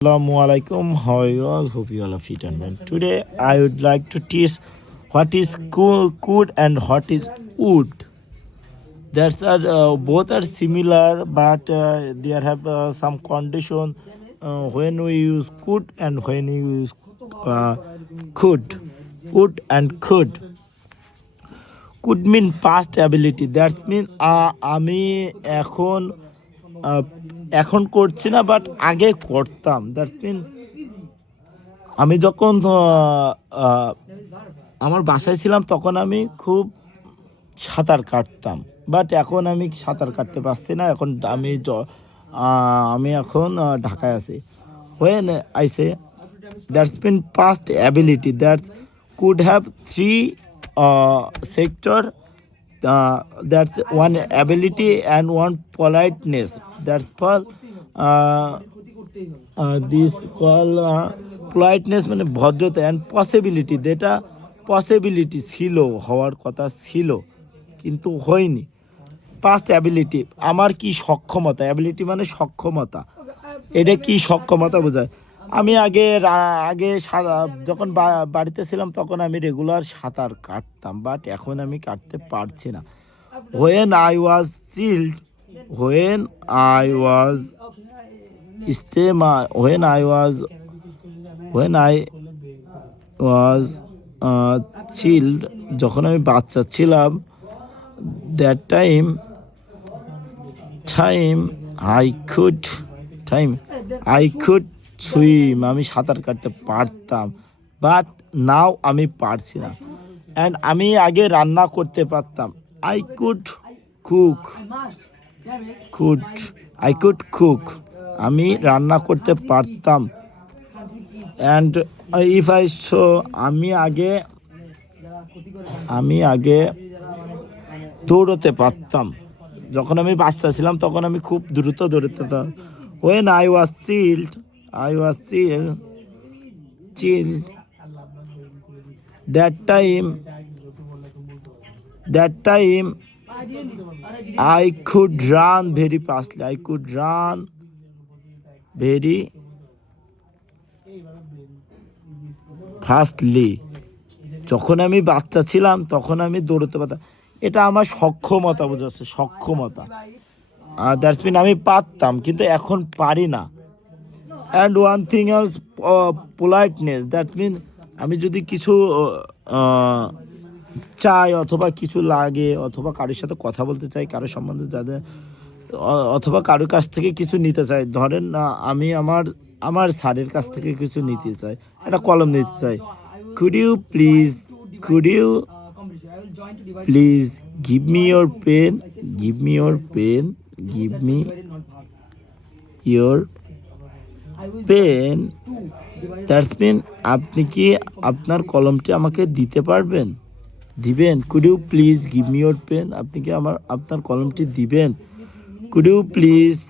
Assalamu alaikum. How are you all? Hope you all are fit and well. Today I would like to teach what is could and what is would. That's both are similar, but there have some condition when we use could and when we use could. Would and could. Could mean past ability. That means আমি এখন করছি না, but আগে করতাম। That's mean আমি যখন আমার বাসায় ছিলাম তখন আমি খুব সাঁতার কাটতাম, বাট এখন আমি সাঁতার কাটতে পারছি না। এখন আমি এখন ঢাকায় আছি। When I say that's mean past ability, that's could have three sector. That's one ability and one politeness. That's called this called politeness মানে ভদ্রতা, and possibility, যেটা পসিবিলিটি ছিল, হওয়ার কথা ছিল কিন্তু হয়নি। পাস্ট অ্যাবিলিটি আমার কি সক্ষমতা, অ্যাবিলিটি মানে সক্ষমতা, এটা কি সক্ষমতা বোঝায়। আমি আগে যখন বাড়িতে ছিলাম তখন আমি রেগুলার সাঁতার কাটতাম, বাট এখন আমি কাটতে পারছি না। when I was chilled, when I was chilled, যখন আমি বাচ্চা ছিলাম, that time I could swim, আমি সাঁতার কাটতে পারতাম, বাট নাও আমি পারছি না। অ্যান্ড আমি আগে রান্না করতে পারতাম, আই কুড কুক, আমি রান্না করতে পারতাম। অ্যান্ড ইফ আই শো, আমি আগে দৌড়তে পারতাম। যখন আমি বাচ্চা ছিলাম তখন আমি খুব দ্রুত দৌড়তে। when I was chilled, that time I could run very fastly. যখন আমি বাচ্চা ছিলাম তখন আমি দৌড়তে পারতাম। এটা আমার সক্ষমতা বোঝাচ্ছে, সক্ষমতা। দ্যাটস মিন আমি পারতাম কিন্তু এখন পারি না। And one thing else, politeness, that mean আমি যদি কিছু চাই অথবা কিছু লাগে অথবা কারোর সাথে কথা বলতে চাই, কারোর সম্বন্ধে যাদের, অথবা কারোর কাছ থেকে কিছু নিতে চাই, ধরেন আমি আমার স্যারের কাছ থেকে কিছু নিতে চাই, একটা কলম নিতে চাই, could you please give me your pen, that's mean আপনি কি আপনার কলমটি আমাকে দিতে দিবেন। could you please give me your pen, আপনি কি আপনার কলমটি দিবেন। could you please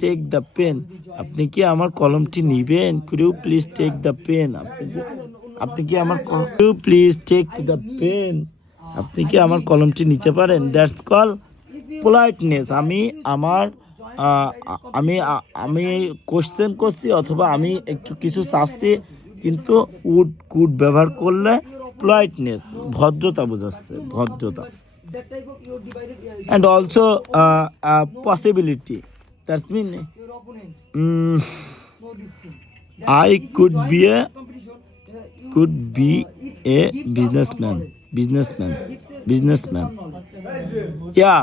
take the pen, আপনি কি আমার কলমটি নিবেন। could you please take the pen, আপনি কি আমার আপনি কি আমার কলমটি নিতে পারেন। That's call politeness. আমি কোশ্চেন করছি অথবা আমি একটু কিছু চাচ্ছি, কিন্তু কুড ব্যবহার করলে পোলাইটনেস, ভদ্রতা বোঝাচ্ছে, ভদ্রতা। And also possibility, that's mean I could be a businessman. Yeah,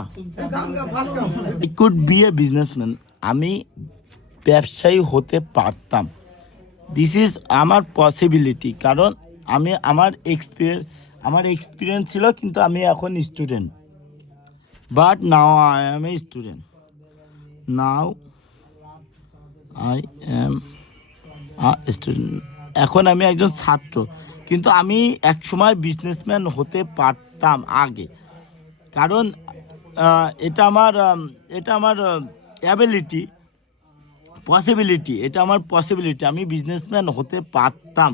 I could be a businessman. আমি ব্যবসায়ী হতে পারতাম। দিস ইজ আমার পসিবিলিটি, কারণ আমার এক্সপিরিয়েন্স ছিল, কিন্তু আমি এখন student, but now I M a student. এখন আমি একজন ছাত্র, কিন্তু আমি একসময় বিজনেসম্যান হতে পারতাম আগে, কারণ এটা আমার অ্যাবিলিটি, পসিবিলিটি, এটা আমার পসিবিলিটি, আমি বিজনেসম্যান হতে পারতাম,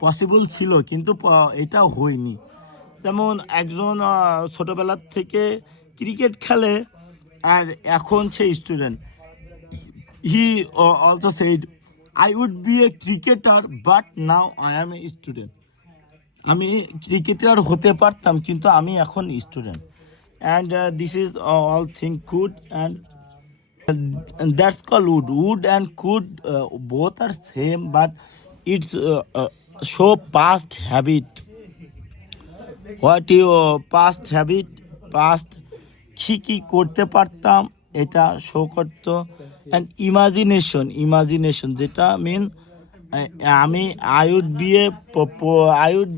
পসিবল ছিল, কিন্তু এটা হয়নি। যেমন একজন ছোটোবেলার থেকে ক্রিকেট খেলে আর এখন সে student. He also said I would be a cricketer but now I am a student. আমি ক্রিকেটার হতে পারতাম কিন্তু আমি এখন student. And this is all thing good and that's called wood. Wood and could both are same, but it's show past habit. What you past habit, past কি করতে পারতাম এটা শো করতো। অ্যান্ড ইমাজিনেশন যেটা মিন আমি I would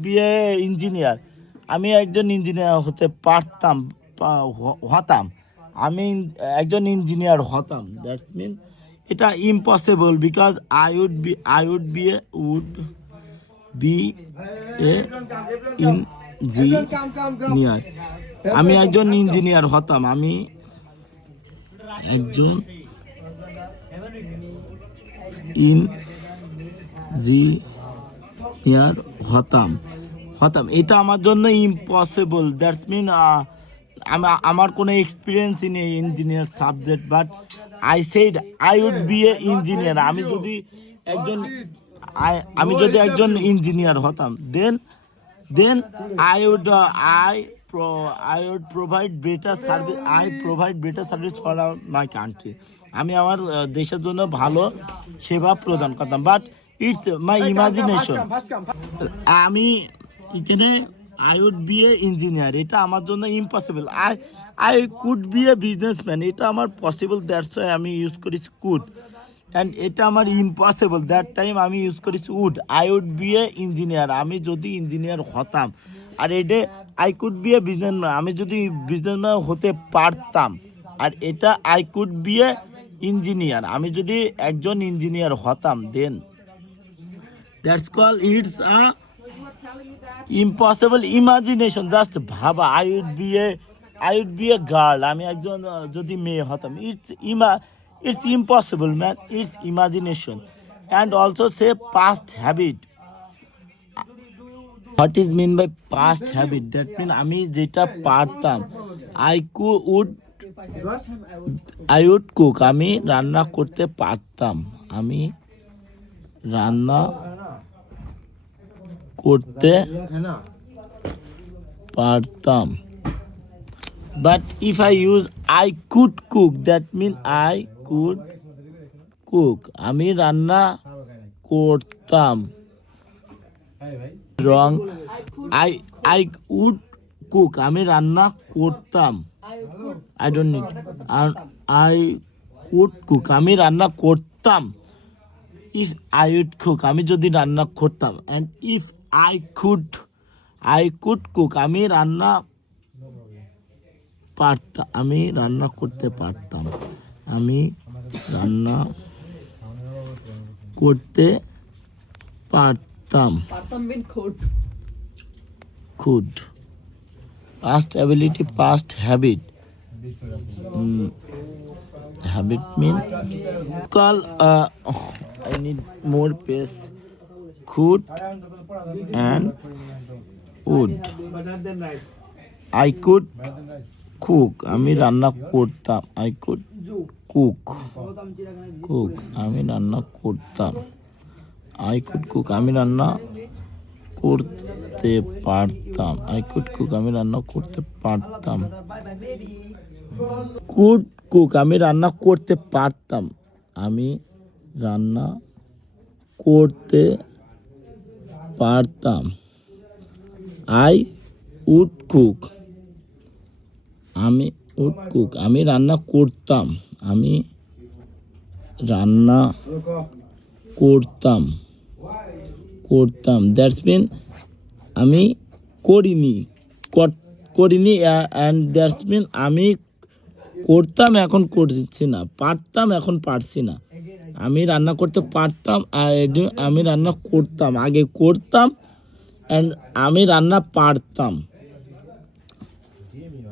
be a engineer, আমি একজন engineer হতে পারতাম, হতাম, আমি একজন ইঞ্জিনিয়ার হতাম। দ্যাটস মিন এটা impossible, because I would be a engineer, আমি একজন ইঞ্জিনিয়ার হতাম, আমি একজন ইঞ্জিনিয়ার হতাম। এটা আমার জন্য ইম্পসিবল। দ্যাটস মিন আমার কোনো এক্সপিরিয়েন্স নেই engineer subject, but I said I would be a engineer. আমি যদি একজন ইঞ্জিনিয়ার হতাম, দেন I would provide better service for my country. আমি আমার দেশের জন্য ভালো সেবা প্রদান করতাম। বাট ইটস মাই ইমাজিনেশন, আমি এখানে I would be a engineer, এটা আমার জন্য impossible. I could be a businessman, এটা আমার পসিবল, দ্যাটস ওয়াই আমি ইউজ করেছি কুড। অ্যান্ড এটা আমার ইম্পসিবল, দ্যাট টাইম আমি ইউজ করেছি would. I would be a engineer, আমি যদি ইঞ্জিনিয়ার হতাম। আর এটা I could be a businessman, আমি যদি বিজনেসম্যান হতে পারতাম। আর এটা I could be a engineer, আমি যদি একজন ইঞ্জিনিয়ার হতাম। দেন that's call it's a impossible imagination. Just ভাবা, I would be a girl, আমি একজন যদি মেয়ে হতাম। It's impossible, man. It's imagination. And also say past habit. What is mean by past habit? That means আমি যেটা পারতাম, I would cook. আমি রান্না করতে পারতাম, আমি রান্না করতে পারতাম। But if I use I could cook, that means I could cook. আমি রান্না করতাম। Wrong. I would cook. আমি রান্না করতাম। I don't need. I would cook. আমি রান্না করতাম। If I would cook, আমি যদি রান্না করতাম। And if I could cook. আমি রান্না পারতাম, আমি রান্না করতে পারতাম, আমি রান্না করতে পারতাম। Could. Past ability, past habit. Habit mean call. I need more space. Could and would. I could cook. আমি রান্না করতাম। I could cook. আমি রান্না করতাম। I could cook. আমি রান্না করতে পারতাম। I could cook. আমি রান্না করতে পারতাম। Could cook. আমি রান্না করতে পারতাম। আমি রান্না করতে পারতাম। I would cook. আমি would cook. আমি রান্না করতাম। আমি রান্না করতাম। দ্যাটস মিন আমি করিনি। অ্যান্ড দ্যাটস মিন আমি করতাম, এখন করছি না। পারতাম, এখন পারছি না। আমি রান্না করতে পারতাম, আর আমি রান্না করতাম, আগে করতাম, অ্যান্ড আমি রান্না পারতাম।